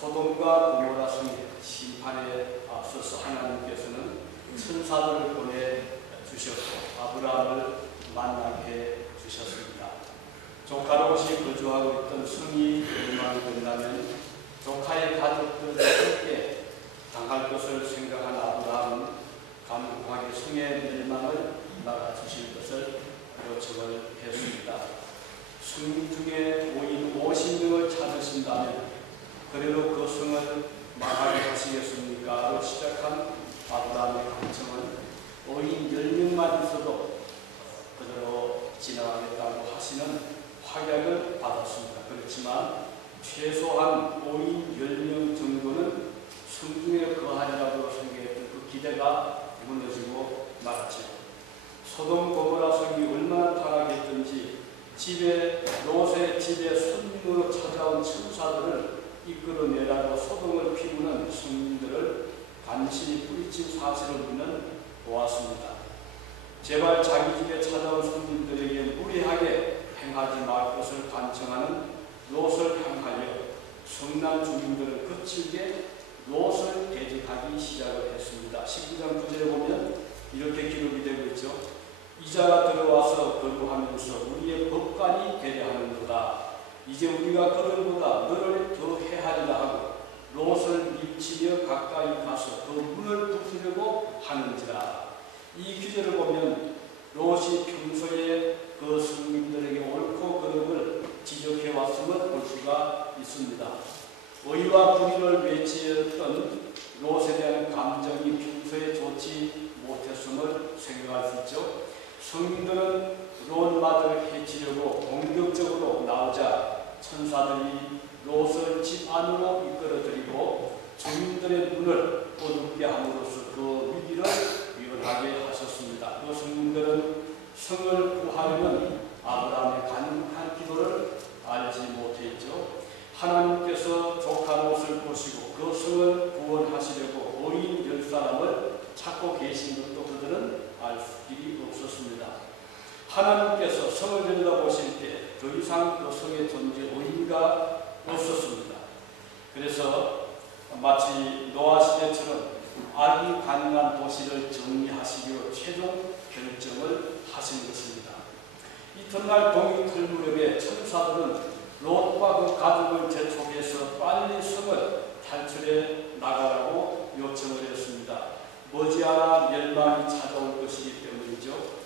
소돔과 고모라 성의 심판에 앞서서 하나님께서는 천사들을 보내 주셨고 아브라함을 만나게 해 주셨습니다. 조카롯이 거주하고 있던 성이 멸망이 된다면 조카의 가족들과 함께 당할 것을 생각한 아브라함은 간곡하게 성의 멸망을 막아주실 것을 요청을 했습니다. 성 중에 50명을 찾으신다면 그래도 그 성을 망하게 하시겠습니까?로 시작한 아브라함의 간청은 의인 10명만 있어도 그대로 지나가겠다고 하시는 확약을 받았습니다. 그렇지만 최소한 5인 10명 정도는 성중에 거하리라고 생각했던 그 기대가 무너지고 말았죠. 소돔 고모라 성이 얼마나 타락했던지 롯의 집에 손님으로 찾아온 천사들을 이끌어내라고 소돔을 피우는 성민들을 간신히 뿌리친 사실을 우리는 보았습니다. 제발 자기 집에 찾아온 손님들에게 무리하게 행하지 말 것을 간청하는 롯을 향하여 성난 주민들은 거칠게 롯을 대적하기 시작을 했습니다. 19장 9절에 보면 이렇게 기록이 되고 있죠. 이자가 들어와서 거류하면서 우리의 법관이 되려 하는도다. 이제 우리가 그들보다 너를 더 해하리라 하고 롯을 밀치며 가까이 가서 그 문을 부수려고 하는지라. 이 규절을 보면 롯이 평소에 그 성민들에게 옳고 그름을 지적해 왔음을 볼 수가 있습니다. 의와 불의를 외치었던 롯에 대한 감정이 평소에 좋지 못했음을 생각할 수 있죠. 성민들은 롯마저를 해치려고 공격적으로 나오자 천사들이 롯을 집 안으로 이끌어들이고 주민들의 눈을 어둡게 함으로써 그 위기를 위헌하게 하셨습니다. 그 성민들은 성을 구하려는 아브라함의 간곡한 기도를 알지 못했죠. 하나님께서 조카 롯을 보시고 그 성을 구원하시려고 의인 10사람을 찾고 계신 것도 그들은 알 길이 없었습니다. 하나님께서 성을 들여다보실 때 더 이상 그 성의 존재 의미가 없었습니다. 그래서 마치 노아 시대처럼 악이 가능한 도시를 정리하시기로 최종 결정을 하신 것입니다. 이튿날 동이 틀무렵에 천사들은 롯과 그 가족을 재촉해서 빨리 성을 탈출해 나가라고 요청을 했습니다. 머지않아 멸망이 찾아올 것이기 때문이죠.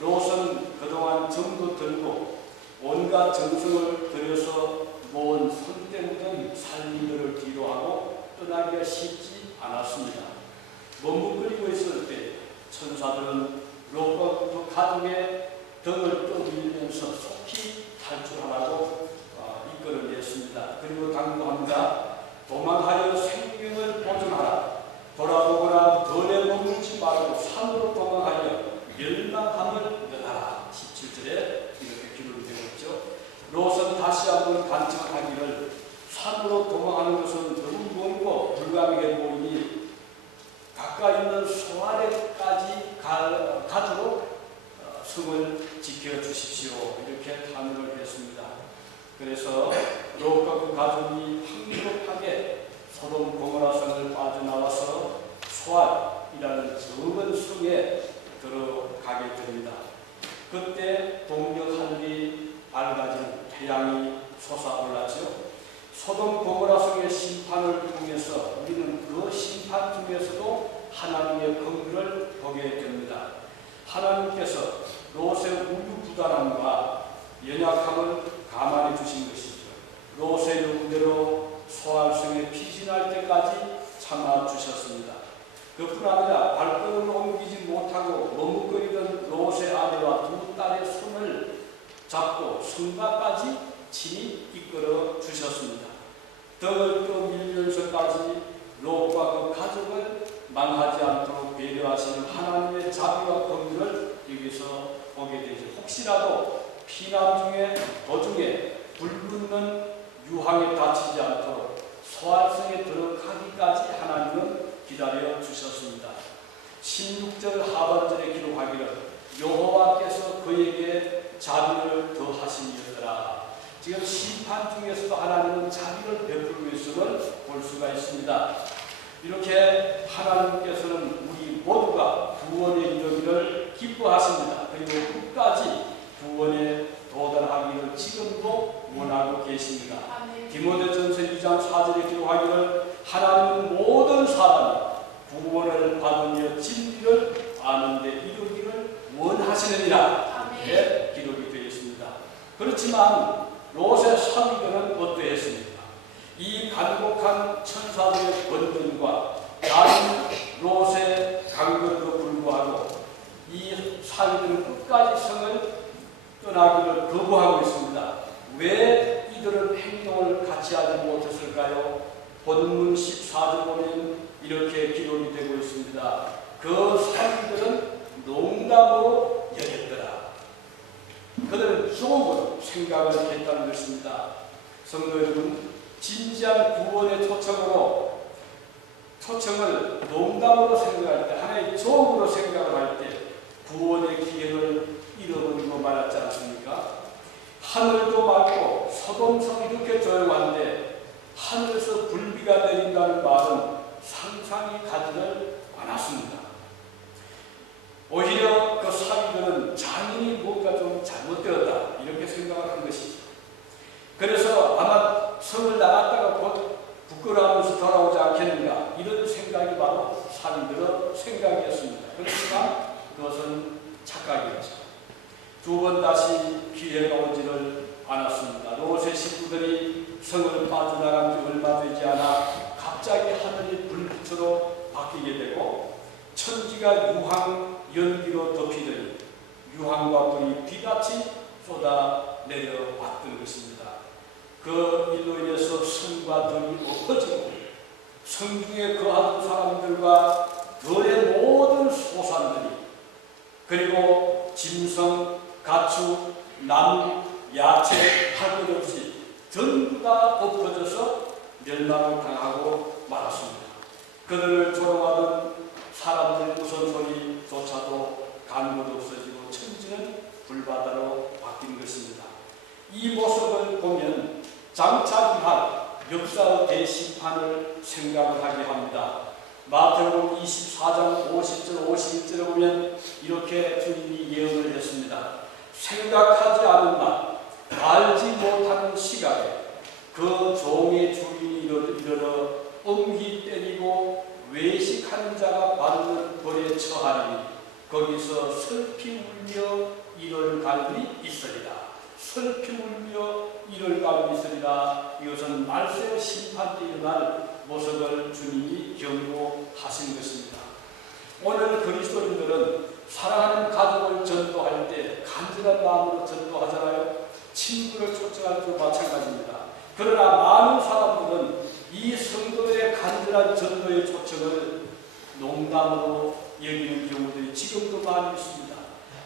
롯은 그동안 정도 들고 온갖 정성을 들여서 모은 손때 묻은 살림들을 뒤로하고 떠나기가 쉽지 않았습니다. 머뭇거리고 있을 때 천사들은 롯과 그 가족의 등을 떠밀면서 속히 탈출하라고 이끌어냈습니다. 그리고 당부합니다. 도망하여 생명을 보존하라. 돌아보거나 덜에 머물지 말고 산으로 도망하여 멸망함을 면하라. 17절에 이렇게 기록이 되고 있죠. 롯은 다시 한번 간청하기를 산으로 도망하는 것은 너무 먼고 불가능해 보이니 가까이 있는 소아래까지 가도록 성을 지켜주십시오. 이렇게 탄원을 했습니다. 그래서 롯과 그 가족이 황급하게 소돔 고모라 성을 빠져나와서 소알이라는 적은 성에 들어가게 됩니다. 그때 동력 하늘이 밝아진 태양이 솟아올랐죠. 소돔 고모라 성의 심판을 통해서 우리는 그 심판 중에서도 하나님의 긍휼을 보게 됩니다. 하나님께서 롯의 우유부단함과 연약함을 감안해 주신 것이죠. 롯의 요구대로 소알성에 피신할 때까지 참아 주셨습니다. 그뿐 아니라 발걸음을 옮기지 못하고 머뭇거리던 롯의 아내와 두 딸의 손을 잡고 성곽까지 친히 이끌어 주셨습니다. 등을 떠밀면서까지 롯과 그 가족을 망하지 않도록 배려하시는 하나님의 자비와 긍휼을 여기서 보게 되죠. 혹시라도 피난 중에 도중에 불붙는 유황에 다치지 않도록 소알성에 들어가기까지 하나님은 기다려 주셨습니다. 16절 하반절에 기록하기를 여호와께서 그에게 자비를 더하심이었더라. 지금 심판 중에서도 하나님은 자비를 베풀고 있음을 볼 수가 있습니다. 이렇게 하나님께서는 우리 모두가 구원에 이르기를 기뻐하십니다. 그리고 끝까지 구원에 도달하기를 지금도 원하고 계십니다. 디모데전서 2장 4절에 기록하기를 하나님은 모든 사람이 구원을 받으며 진리를 아는데 이르기를 원하시느니라. 이렇게 기록이 되어 있습니다. 그렇지만 롯의 사위들은 어떠했습니까? 이 간곡한 천사들의 번번과 다른 롯의 강건도 불구하고 이 사위들은 끝까지 성을 떠나기를 거부하고 있습니다. 왜 이들은 행동을 같이 하지 못했을까요? 본문 14절 보면 이렇게 기록이 되고 있습니다. 그 사위들은 농담으로 여겼더라. 그들은 조금 생각을 했다는 것입니다. 성도 여러분, 진지한 구원의 초청을 농담으로 생각할 때, 하나의 조음으로 생각을 할 때 구원의 기회를 잃어버리고 말았지 않습니까? 하늘도 맑고 소돔성이 이렇게 조용한데 하늘에서 불비가 내린다는 말은 상상이 가지를 않았습니다. 오히려 그 사위들은 장인이 뭔가 좀 잘못되었다 이렇게 생각을 한 것이죠. 그래서 아마 성을 나갔다가 곧 부끄러워하면서 돌아오지 않겠는가 이런 생각이 바로 사위들의 생각이었습니다. 그렇지만 그것은 착각이었죠. 두 번 다시 기회가 오지를 않았습니다. 롯의 식구들이 성을 빠져나간 지 얼마 되지 않아 갑자기 하늘이 불빛으로 바뀌게 되고 천지가 유황 연기로 덮이더니 유황과 불이 비같이 쏟아 내려왔던 것입니다. 그 일로 인해서 성과 들이 엎어지고 성중에 거하던 사람들과 들의 모든 소산들이 그리고 짐승, 가축, 나무, 야채 할 것 없이 전부 다 엎어져서 멸망을 당하고 말았습니다. 그들을 조롱하던 사람들의 웃음소리조차도 가는 것 없어지고 천지는 불바다로 바뀐 것입니다. 이 모습을 보면 장차 임할 역사의 대심판을 생각을 하게 합니다. 마태복음 24장 50절 51절에 보면 이렇게 주님이 예언을 했습니다. 생각하지 않은 날, 알지 못하는 시각에 그 종의 주인이 이르러 엄히 때리고 외식하는 자가 받는 벌에 처하리니 거기서 슬피 울며 이를 갈비 있으리라. 슬피 울며 이를 갈비 있으리라. 이것은 말세의 심판 때 일어날 모습을 주님이 경고하신 것입니다. 오늘 그리스도인들은 사랑하는 가족을 전도할 때 간절한 마음으로 전도하잖아요. 친구를 초청할 때도 마찬가지입니다. 그러나 많은 사람들은 이 성도들의 간절한 전도의 초청을 농담으로 여기는 경우들이 지금도 많이 있습니다.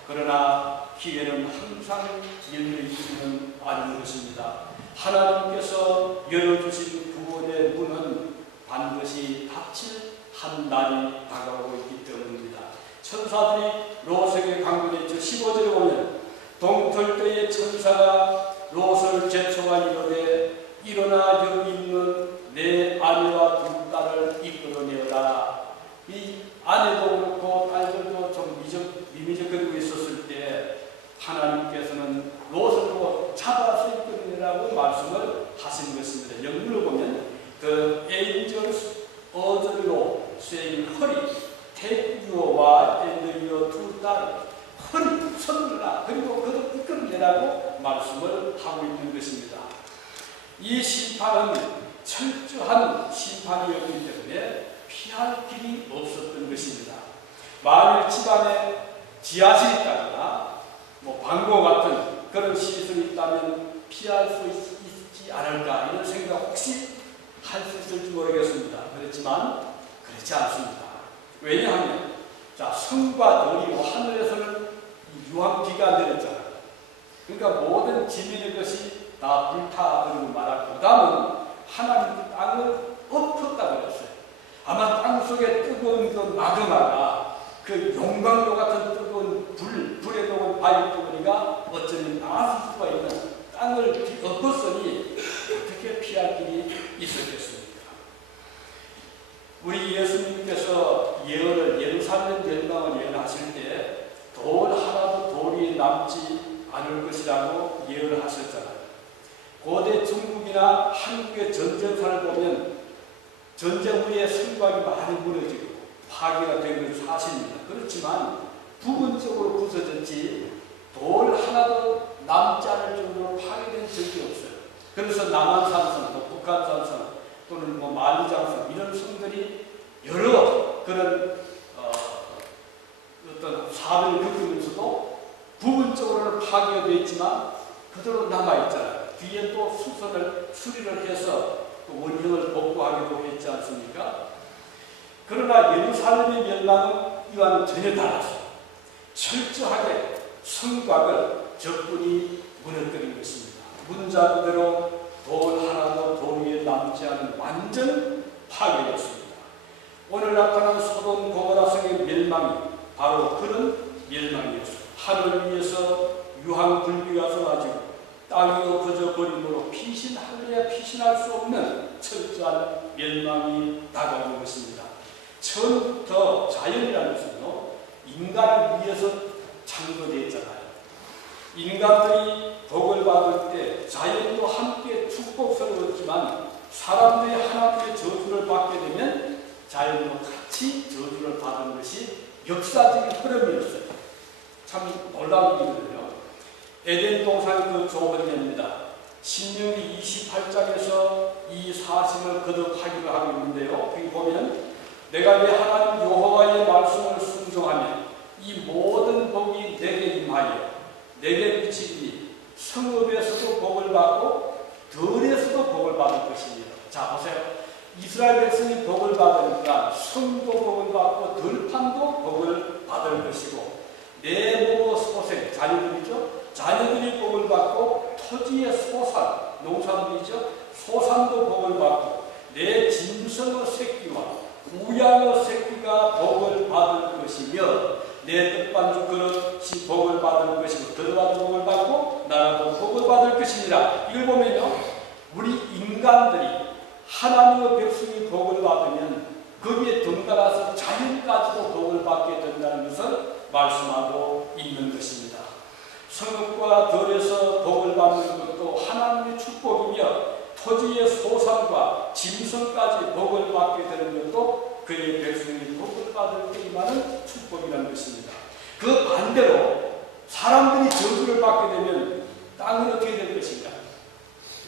그러나 기회는 항상 열려있지는 않은 것입니다. 하나님께서 열어주신 구원의 문은 반드시 닫힐 한 날이 다가오고 있기 때문입니다. 천사들이 롯에게 강구했죠. 15절에 보면 동틀때의 천사가 롯을 제초한 이르되 일어나 여기 있는 내 아내와 두 딸을 이끌어내어라. 이 아내도 그렇고 딸들도 좀 미미적거리고 있었을 때 하나님께서는 롯을 보고 잡아서 이끌어내라고 말씀을 하신 것입니다. 영문을 보면 The angels urged Lot, saying, Hurry, take your wife and your two daughters. Hurry, 서둘러라. 그리고 그들 이끌어내라고 말씀을 하고 있는 것입니다. 이 심판은 철저한 심판이었기 때문에 피할 길이 없었던 것입니다. 만일 집안에 지하실이 있다거나 방고 같은 그런 시설이 있다면 피할 수 있지 않을까 이런 생각 혹시 할 수 있을지 모르겠습니다. 그렇지만 그렇지 않습니다. 왜냐하면 성과 들이 하늘에서는 유황비가 내렸잖아요. 그러니까 모든 지면의 것이 다 불타버리고 말았고 그 다음은 하나님 땅을 엎었다고 그랬어요. 아마 땅 속에 뜨거운 그 마그마가 그 용광로 같은 뜨거운 불에 녹은 바위 덩어리가 어쩌면 나왔을 수가 있는 땅을 엎었으니 어떻게 피할 길이 있었겠습니까? 우리 예수님께서 예언을 예루살렘 멸망을 예언하실 때 돌 하나도 돌이 남지 않을 것이라고 예언을 하셨잖아요. 고대 중국이나 한국의 전쟁사를 보면 전쟁 후에 성곽이 많이 무너지고 파괴가 된 것은 사실입니다. 그렇지만 부분적으로 부서졌지 돌 하나도 남지 않을 정도로 파괴된 적이 없어요. 그래서 남한산성, 북한산성 또는 만리장성 이런 성들이 여러 그런 어떤 사변을 겪으면서도 부분적으로는 파괴가 되어 있지만 그대로 남아있잖아요. 뒤에 또 수리를 해서 또 원형을 복구하기도 했지 않습니까? 그러나 예루살렘의 멸망은 이와는 전혀 달라서 철저하게 성곽을 적군이 무너뜨린 것입니다. 문자 그대로 돌 하나도 돌 위에 남지 않은 완전 파괴였습니다. 오늘 나타난 소돔 고모라성의 멸망이 바로 그런 멸망이었습니다. 하늘 위에서 유황불비가 쏟아지고 땅이 엎어져 버림으로 피신할래야 피신할 수 없는 철저한 멸망이 다가오는 것입니다. 처음부터 자연이라는 것은요, 인간을 위해서 창조되어 있잖아요. 인간들이 복을 받을 때 자연도 함께 축복스러웠지만 사람들이 하나님의 저주를 받게 되면 자연도 같이 저주를 받은 것이 역사적인 흐름이었어요. 참 놀라운 일이거든요. 에덴 동산 그 조언입니다. 신명기 28장에서 이 사실을 거듭하기로 하고 있는데요. 여기 보면 내가 내 하나님 여호와의 말씀을 순종하면 이 모든 복이 내게 임하여 내게 미치니 성읍에서도 복을 받고 들에서도 복을 받을 것입니다. 자 보세요. 이스라엘 백성이 복을 받으니까 성도 복을 받고 들판도 복을 받을 것이고 내 몸의 소생, 자녀들이죠. 자녀들이 복을 받고 토지의 소산, 농산물이죠. 소산도 복을 받고 내 짐승의 새끼와 우양의 새끼가 복을 받을 것이며 내 떡반죽 그릇이 복을 받을 것이고 들어가도 복을 받고 나라도 복을 받을 것이니라. 이걸 보면요, 우리 인간들이 하나님의 백성이 복을 받으면 거기에 덩달아서 자연까지도 복을 받게 된다는 것을 말씀하고 있는 것입니다. 성읍과 들에서 복을 받는 것도 하나님의 축복이며 토지의 소산과 짐승까지 복을 받게 되는 것도 그의 백성이 복을 받을 때 임하는 축복이라는 것입니다. 그 반대로 사람들이 저주를 받게 되면 땅은 어떻게 될 것인가?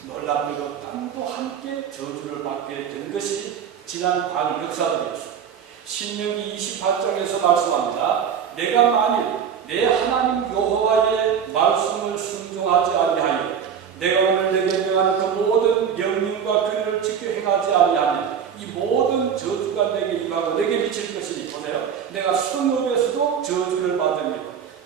놀랍게도 땅도 함께 저주를 받게 된 것이 지난 과거 역사들이었습니다. 신명기 28장에서 말씀합니다. 내가 만일 내 하나님 여호와의 말씀을 순종하지 아니하여 내가 오늘 내게 명하는 그 모든 명령과 규례를 지켜 행하지 아니하면 이 모든 저주가 내게 임하고 내게 미칠 것이니 보세요. 내가 성읍에서도 저주를 받으며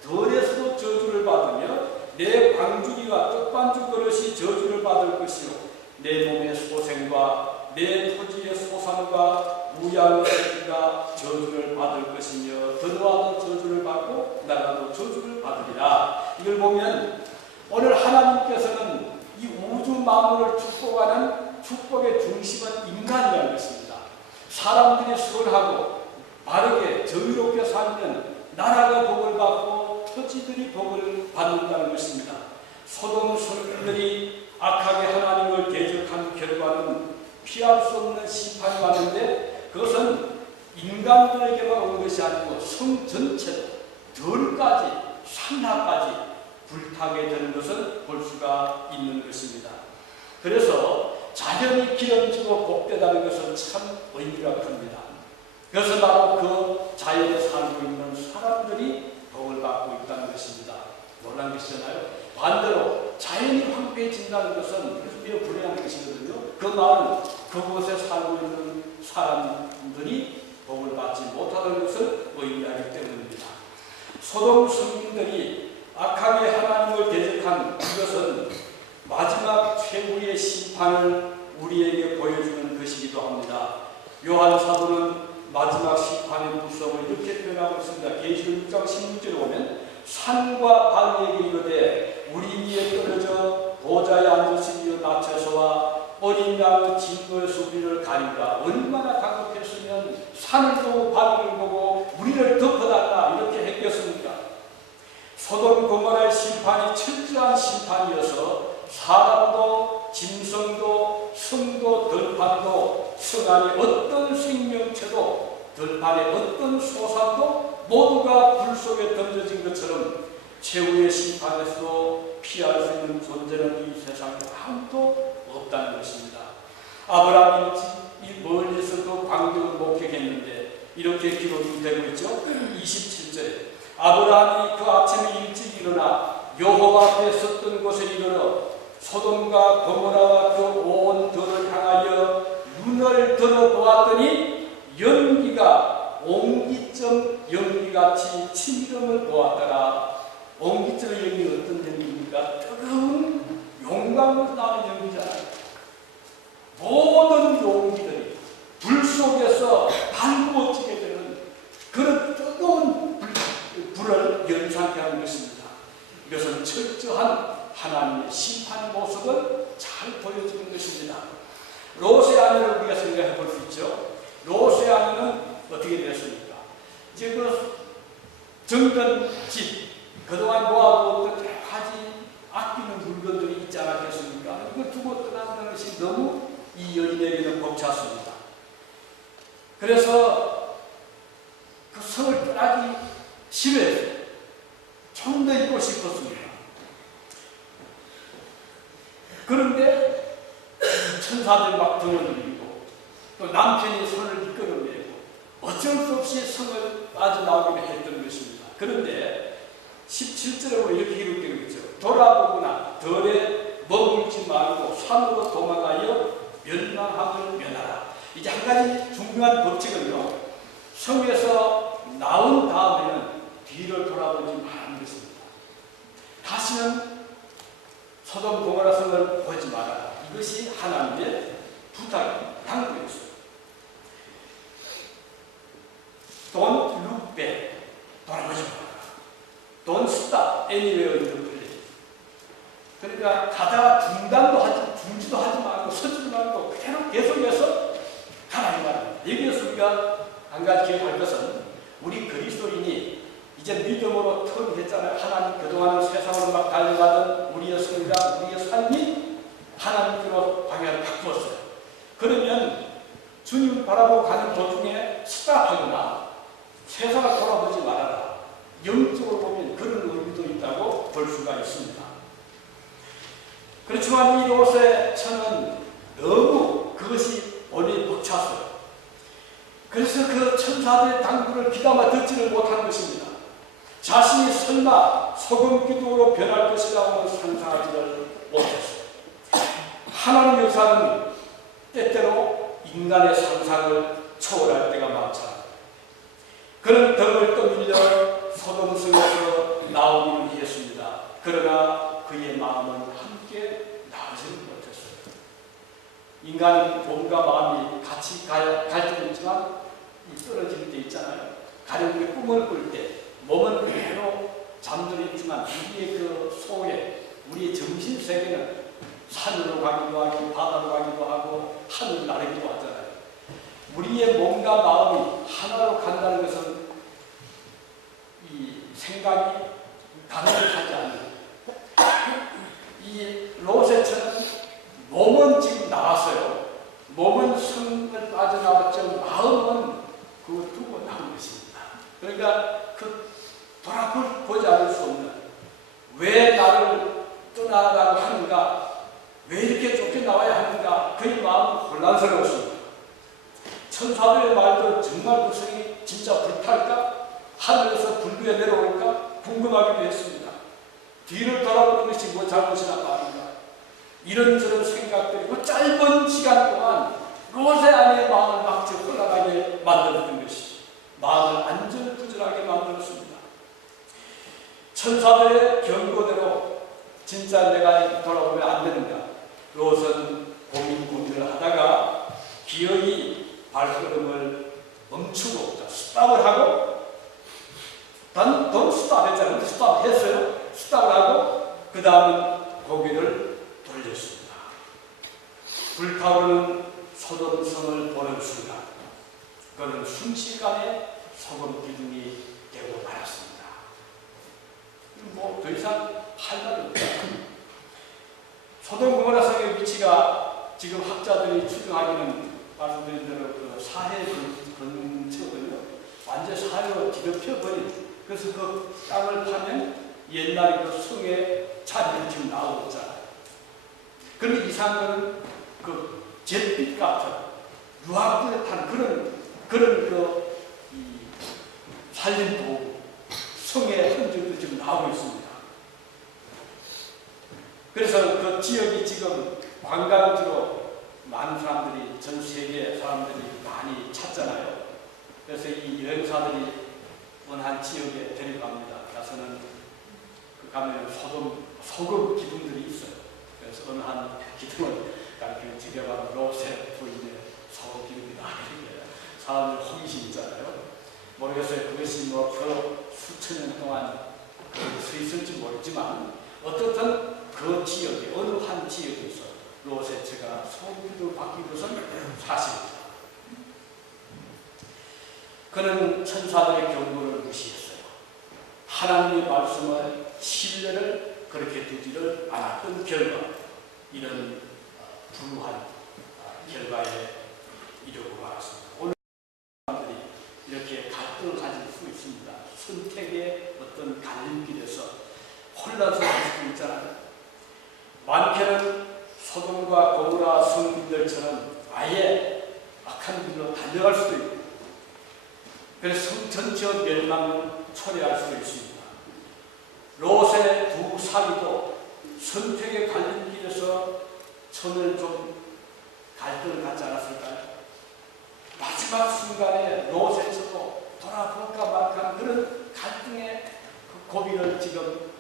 들에서도 저주를 받으며 내 광주리와 떡반죽 그릇이 저주를 받을 것이요 내 몸의 소생과 내 토지의 소산과 우양의 새끼가 저주를 받을 것이며 들어와도 저주를 받고 나가도 저주를 받으리라. 이걸 보면 오늘 하나님께서는 이 우주 만물을 축복하는 축복의 중심은 인간이라는 것입니다. 사람들이 선하고 바르게 정의롭게 살면 나라가 복을 받고 토지들이 복을 받는다는 것입니다. 소돔 선민들이 악하게 하나님을 대적한 결과는 피할 수 없는 심판이 왔는데 그것은 인간들에게만 온 것이 아니고 성 전체로 들까지 산하까지 불타게 되는 것을 볼 수가 있는 것입니다. 그래서 자연이 기름지고 복되다는 것은 참 의미가 큽니다. 그래서 바로 그 자연에 살고 있는 사람들이 복을 받고 있다는 것입니다. 놀란 것이잖아요. 반대로 자연이 황폐해진다는 것은 매우 불행한 것이거든요. 그 말은 그곳에 살고 있는 사람들이 복을 받지 못하는 것을 의미하기 때문입니다. 소돔 성민들이 악하게 하나님을 대적한 이것은 마지막 최후의 심판을 우리에게 보여주는 것이기도 합니다. 요한 사도는 마지막 심판의 무서움을 이렇게 표현하고 있습니다. 계시록 6장 16절에 보면 산과 바위에게 이르되 우리 위에 떨어져 보좌에 앉으시며 낮춰서와 어린 양의 진거의 소리를 가리라. 얼마나 다급했으면 산을 보고 바위를 보고 우리를 덮어달라 이렇게 했겠습니까? 소돔 고모라의 심판이 철저한 심판이어서 사람도 짐승도 성도 들판도 성 안에 어떤 생명체도 들판의 어떤 소산도 모두가 불 속에 던져진 것처럼 최후의 심판에서도 피할 수 있는 존재는 이 세상에 아무도 없다는 것입니다. 아브라함이 이 멀리서도 광경을 목격했는데 이렇게 기록이 되고 있죠. 27절에 아브라함이 그 아침에 일찍 일어나 여호와 앞에 섰던 곳에 이르러 소돔과 고모라와 그 온 들을 향하여 눈을 들어 보았더니 연기가 옹기점 연기같이 치밀음을 보았더라. 옹기점 연기 어떤 연기입니까? 뜨거운 용광으로 나는 연기잖아요. 모든 용기들이 불 속에서 달구어지게 되는 그런 뜨거운 불을 연상케 하는 것입니다. 이것은 철저한 하나님의 심판 모습을 잘 보여주는 것입니다. 롯의 아내를 우리가 생각해 볼 수 있죠. 롯의 아내는 어떻게 됐습니까? 이제 그 정든 집, 그동안 모아두었던 여러 가지 아끼는 물건들이 있지 않았겠습니까? 이걸 두고 떠나는 것이 너무 이 여인에게는 벅찼습니다. 그래서 그 성을 떠나기 싫어했어요. 좀 더 있고 싶었습니다. 그런데 천사들이 막 등을 돌리고 또 남편이 손을 이끌어내고 어쩔 수 없이 성을 빠져나오기로 했던 것입니다. 그런데 17절에 보면 이렇게 기록되어 있죠. 돌아보거나 들에 머물지 말고 산으로 도망하여 멸망함을 면하라. 이제 한 가지 중요한 법칙은요. 성에서 나온 다음에는 뒤를 돌아보지 말라는 것입니다. 다시는 소돔 고모라 성을 보지 말아라. 이것이 하나님의 부탁입니다. 당부였어요. Don't look back. 돌아보지 마라. Don't stop anywhere in the place. 그러니까 가다가 중지도 하지 말고 서지도 말고 그대로 계속해서 가라 이 말입니다. 여기에서 우리가 한 가지 기억할 것은 우리 그리스도인이 이제 믿음으로 통일했잖아요. 하나님 그동안은 세상으로 막 달려가던 우리의 성장, 우리의 삶이 하나님께로 방향을 바꾸었어요. 그러면 주님을 바라보고 가는 도중에 스탑하거나 세상을 돌아보지 말아라. 영적으로 보면 그런 의미도 있다고 볼 수가 있습니다. 그렇지만 이 롯의 처는 너무 그것이 본인이 벅찼어요. 그래서 그 천사들의 당부를 귀담아 듣지를 못한 것입니다. 자신이 설마 소금 기둥으로 변할 것이라고 상상하지를 못했어요. 하나님 역사는 때때로 인간의 상상을 초월할 때가 많잖아요. 그런 덕을 떠밀려 소돔성에서 나오기는 했습니다. 그러나 그의 마음은 함께 나오지는 못했어요. 인간은 몸과 마음이 같이 갈 때도 있지만 떨어질 때 있잖아요. 가령의 꿈을 꿀 때 몸은 그대로 잠들어 있지만 우리의 그 속에 우리의 정신 세계는 산으로 가기도 하고 바다로 가기도 하고 하늘 나르기도 하잖아요. 우리의 몸과 마음이 하나로 간다는 것은 이 생각이 가능하지 않는 이 롯의 처는 몸은 지금 나왔어요. 몸은 성을 빠져나왔죠. 마음은 그걸 두고 나온 것입니다. 그러니까 그 돌아보지 않을 수 없는 왜 나를 떠나라고 하는가, 왜 이렇게 쫓겨나와야 하는가, 그의 마음은 혼란스러웠습니다. 천사들의 말도 정말 그 성이 진짜 불탈까? 하늘에서 불구에 내려올까? 궁금하기도 했습니다. 뒤를 돌아보는 것이 뭐 잘못이란 말인가? 이런저런 생각들이 그 짧은 시간 동안 롯의 아내의 마음을 막 흘러가게 만들었던 것이 마음을 안절부절하게 만들었습니다. 천사들의 경고대로 진짜 내가 돌아오면 안 되는가? 롯은 고민을 하다가 기어이 발걸음을 멈추고 스탑을 하고 돈 스탑 했잖아요. 스탑 했어요. 스탑을 하고 그 다음은 고개를 걸렸습니다. 불타오르는 소돔성을 보는 순간 그는 순식간에 소금 기둥이 되고 말았습니다. 뭐 더 이상 할 말이 없다. 소돔 고모라 성의 위치가 지금 학자들이 추정하기는 말씀드린 대로 그 사해 근처거든요. 완전 사해로 뒤덮여버린. 그래서 그 땅을 파면 옛날 그 성의 자리는 지금 나오잖아요. 그런 이상은 그 잿빛 같은 유황듯한 그런 살림도 성의 흔적도 지금 나오고 있습니다. 그래서 그 지역이 지금 관광지로 많은 사람들이, 전 세계 사람들이 많이 찾잖아요. 그래서 이 여행사들이 어느 한 지역에 데려갑니다. 가서는 그 가면 소금 기둥들이 있어요. 그래서 어느 한 기둥을 그 집에 가면 로셋 부인의 소금 기둥이다. 이렇게 사람들 호기심 있잖아요. 모르겠어요. 그것이 뭐 그 수천 년 동안 서 있을지 모르지만 어떻든 그 지역에 어느 한 지역에서 로세츠가 소금기둥을 받기 것은 사실입니다. 그는 천사들의 경고를 무시했어요. 하나님의 말씀을 신뢰를 그렇게 두지를 않았던 결과 이런 불우한 결과에 이르고 말았습니다. 오늘 사람들이 이렇게 갈등을 가질 수 있습니다. 선택의 어떤 갈림길에서 혼란스러울 수 있잖아요. 많게는 소돔과 고모라 성민들처럼 아예 악한 길로 달려갈 수도 있고, 그래서 성 전체의 멸망을 초래할 수도 있습니다. 롯의 두 사위도 선택의 갈림길에서 처음에 좀 갈등을 갖지 않았을까요? 마지막 순간에 롯에서도 돌아볼까 말까 그런 갈등의 그 고비를 지금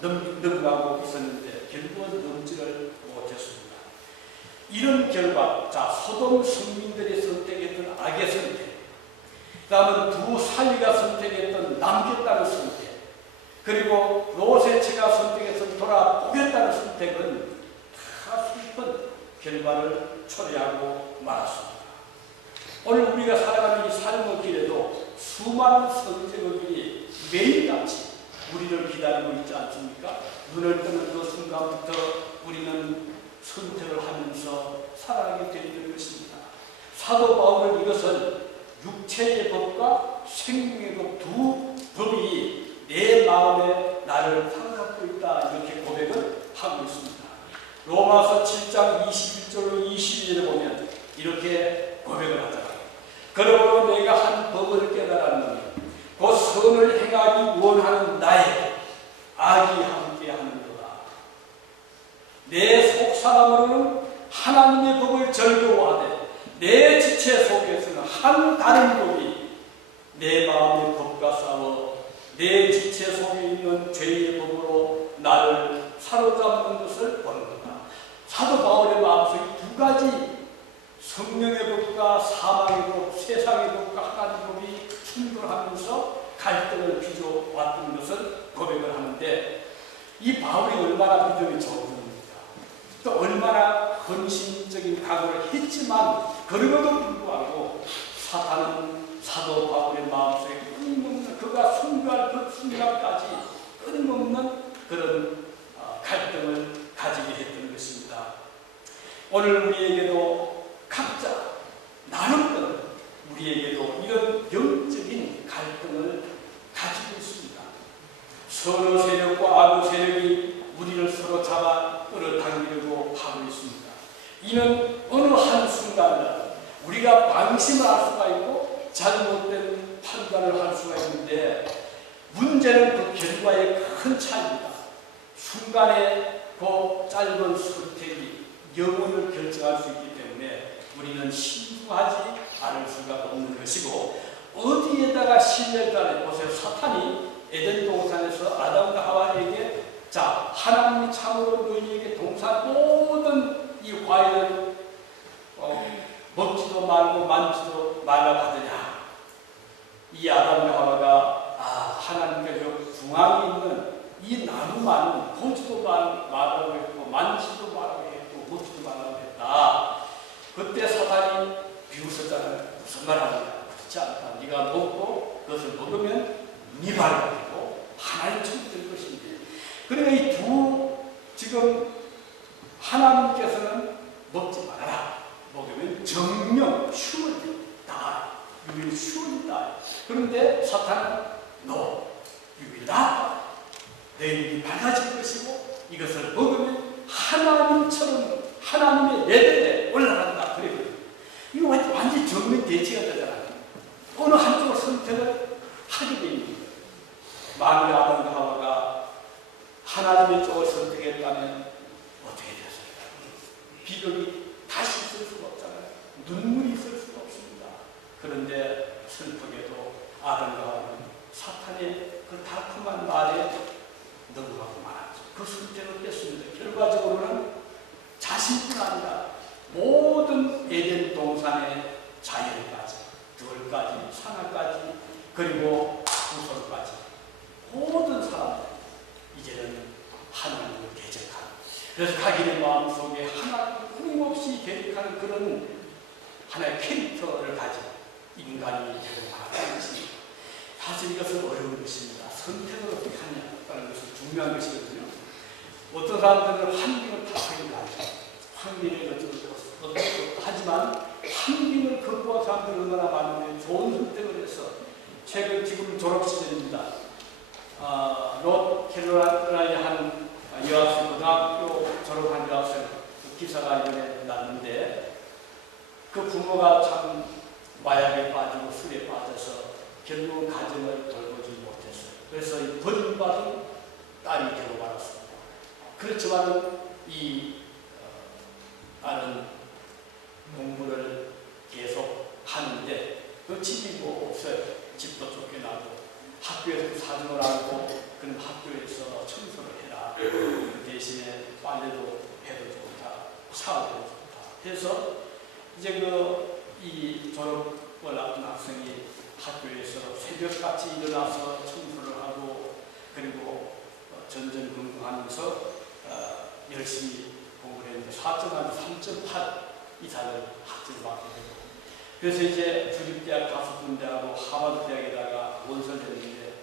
넘어가고 있었는데 결국은 넘지를 못했습니다. 이런 결과, 자, 소돔 성민들이 선택했던 악의 선택, 그 다음은 두 사위가 선택했던 남겠다는 선택, 그리고 롯의 처가 선택해서 돌아보겠다는 선택은 다 슬픈 결과를 초래하고 말았습니다. 오늘 우리가 살아가는 이 삶의 길에도 수많은 선택의 길이 매일같이 우리를 기다리고 있지 않습니까? 눈을 뜨는 그 순간부터 우리는 선택을 하면서 살아가게 되는 것입니다. 사도 바울은 이것을 육체의 법과 생명의 법 두 법이 내 마음에 나를 사로잡고 있다, 이렇게 고백을 하고 있습니다. 로마서 7장 21절로 22절에 보면 이렇게 고백을 하잖아요. 그러므로 내가 한 법을 깨달았느니 곧 선을 행하기 원하는 나에게 악이 함께하는도다. 내 속사람으로는 하나님의 법을 즐거워하되 내 지체 속에서는 한 다른 법이 내 마음의 법과 싸워 내 지체 속에 있는 죄의 법으로 나를 사로잡는 것을 보는도다. 사도 바울의 마음속에 두 가지, 성령의 법과 사망의 법, 세상의 법과 하나님의 법이 충돌하면서 갈등을 빚어왔던 것을 고백을 하는데, 이 바울이 얼마나 믿음이 좋은 분입니까? 또 얼마나 헌신적인 각오를 했지만 그럼에도 불구하고 사탄은 사도 바울의 마음속에 끊임없는, 그가 순교할 그 순간까지 끊임없는 그런 갈등을 가지게 했던 것입니다. 오늘 우리에게도 각자 나름대로 우리에게도 이런 영적인 갈등을 가지고 있습니다. 선의 세력과 악의 세력이 우리를 서로 잡아 끌어당기려고 하고 있습니다. 이는 어느 한순간에 우리가 방심을 할 수가 있고 잘못된 판단을 할 수가 있는데, 문제는 그 결과의 큰 차이입니다. 순간의 그 짧은 선택이 영혼을 결정할 수 있기 때문에 우리는 신중하지 않을 수가 없는 것이고, 어디에다가 신뢰를 하냐 보세요. 사탄이 에덴 동산에서 아담과 하와에게, 자, 하나님이 참으로 너희에게 동산 모든 이 과일을 먹지도 말고 만지도 말라고 하더냐. 이 아담과 하와가 하나님께 그 중앙에 있는 이 나무만 보지도 말라고 했고 했고 만지도 말라고 했고 먹지도 말라고 했다. 그때 사탄이 비웃었잖아요. 무슨 말 하느냐. 그렇지 않다. 네가 먹고 그것을 먹으면 네 발가지고 하나님 천국 될 것인데. 그러니까 이 두 지금 하나님께서는 먹지 말아라. 먹으면 정령 슈원이다. You will surely die. 그런데 사탄은 No, you will not die. 내 눈이 밝아질 것이고 이것을 먹으면 하나님처럼 하나님의 레벨에 올라간다. 그래요. 이거 완전히 정면 대치가 되잖아요. 어느 한쪽을 선택을 하게 됩니다. 만일 아담과 하와가 하나님의 쪽을 선택했다면 어떻게 됐을까요? 비극이 다시 있을 수가 없잖아요. 눈물이 있을 수가 없습니다. 그런데 슬프게도 아담과 하와는 사탄의 그 달콤한 말에 넘어가고 말았죠. 그 선택을 뺐습니다. 결과적으로는 자신뿐 아니라 모든 에덴 동산의 자연까지, 들까지, 산하까지, 그리고 구설까지 모든 사람들 이제는 하나님을 대적하는, 그래서 자기의 마음속에 하나님을 끊임없이 대적하는 그런 하나의 캐릭터를 가진 인간이 되고 말하는 것입니다. 사실 이것은 어려운 것입니다. 선택을 어떻게 하냐라는 것은 중요한 것이거든요. 어떤 사람들은 환경을 탓하기도 하죠. 환경을 하지만 환경을 극복한 사람들이 얼마나 많은데 좋은 선택을 해서 최근 지금 졸업 시절입니다. 노스캐롤라이나에 한 여학생, 고등학교 졸업한 여학생 그 기사가 이번에 났는데 그 부모가 참 마약에 빠지고 술에 빠져서 결국 가정을 돌보지 못했어요. 그래서 이 버림받은 딸이 되고 말았습니다. 그렇지만 이 딸은 공부를 계속 하는데 그 집이 뭐 없어요. 집도 쫓겨나고 학교에서 사정을 알고 그럼 학교에서 청소를 해라. 그 대신에 빨래도 해도 좋다. 샤워도 좋다. 해서 이제 이 졸업을 앞둔 학생이 학교에서 새벽같이 일어나서 청소를 하고 그리고 전전긍긍하면서 열심히 공부를 했는데 4.1, 3.8 이상을 학점을 받게 되고 그래서 이제 주립대학 5군데하고 하버드 대학에다가 원서를 했는데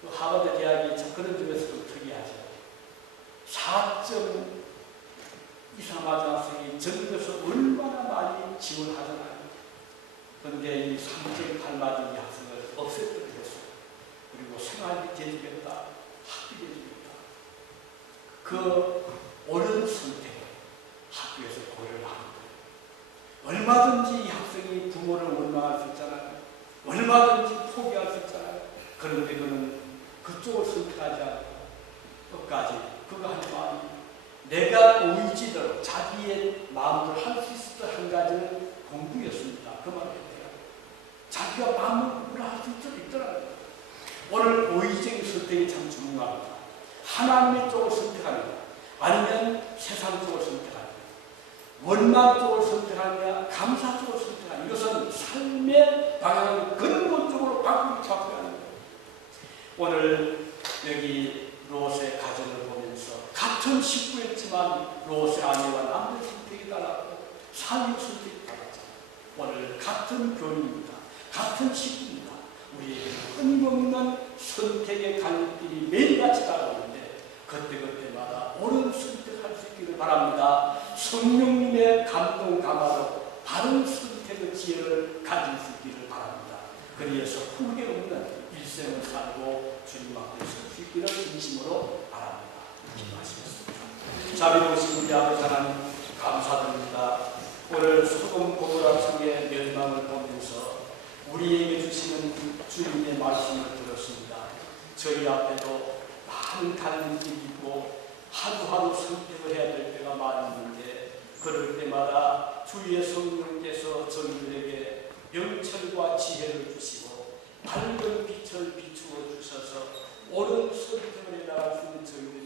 그 하버드 대학이 그런 점에서 좀 특이하죠. 4점 이상 맞은 학생이 전국에서 얼마나 많이 지원하잖아요. 그런데 이 3.8 맞은 이 학생을 없애버리게 됐어요. 그리고 생활비 대주겠다, 학비 대주겠다. 그 옳은 선택을 학교에서 고려를 하는 거예요. 얼마든지 이 학생이 부모를 원망할 수 있잖아요. 얼마든지 포기할 수 있잖아요. 그런데 그는 그쪽을 선택하지 않고 끝까지 그가 한 말이 내가 의지대로 자기의 마음으로 할 수 있었던 한 가지는 공부였습니다. 그 말이에요. 자기가 마음으로 할 수 있더라고요. 오늘 의지적인 선택이 참 중요합니다. 하나님의 쪽을 선택하느냐 아니면 세상 쪽을 선택하느냐 원망 쪽을 선택하느냐 감사 쪽을 선택하느냐 이것은 삶의 방향을 근본적으로 바꿔야 하는 거예요. 오늘 여기 롯의 가정을 보면서 같은 식구였지만 롯의 아내와 남의 선택이 달랐고 사위 선택이 달랐잖아요. 오늘 같은 교인입니다. 같은 식구입니다. 우리에게 끊임없는 선택의 갈림길이 매일같이 다가오는데 그때그때마다 옳은 선택할 수 있기를 바랍니다. 성령님의 감동 감화로 바른 선택의 지혜를 가질 수 있기를 바랍니다. 그래서 후회 없는 일생을 살고 주님 앞에 설 수 있기를 진심으로 바랍니다. 기도하시겠습니다. 자비로우신 우리 아버지 하나님 감사드립니다. 오늘 소돔 고모라 성의 멸망을 보면서 우리에게 주시는 주님의 말씀을 들었습니다. 저희 앞에도 많은 갈림길이 있고 하루하루 선택을 해야 될 때가 많이 있는데 그럴 때마다 주의 성령께서 저희들에게 명철과 지혜를 주시고 밝은 빛을 비추어 주셔서 옳은 선택을 해나갈 수 있는 저희들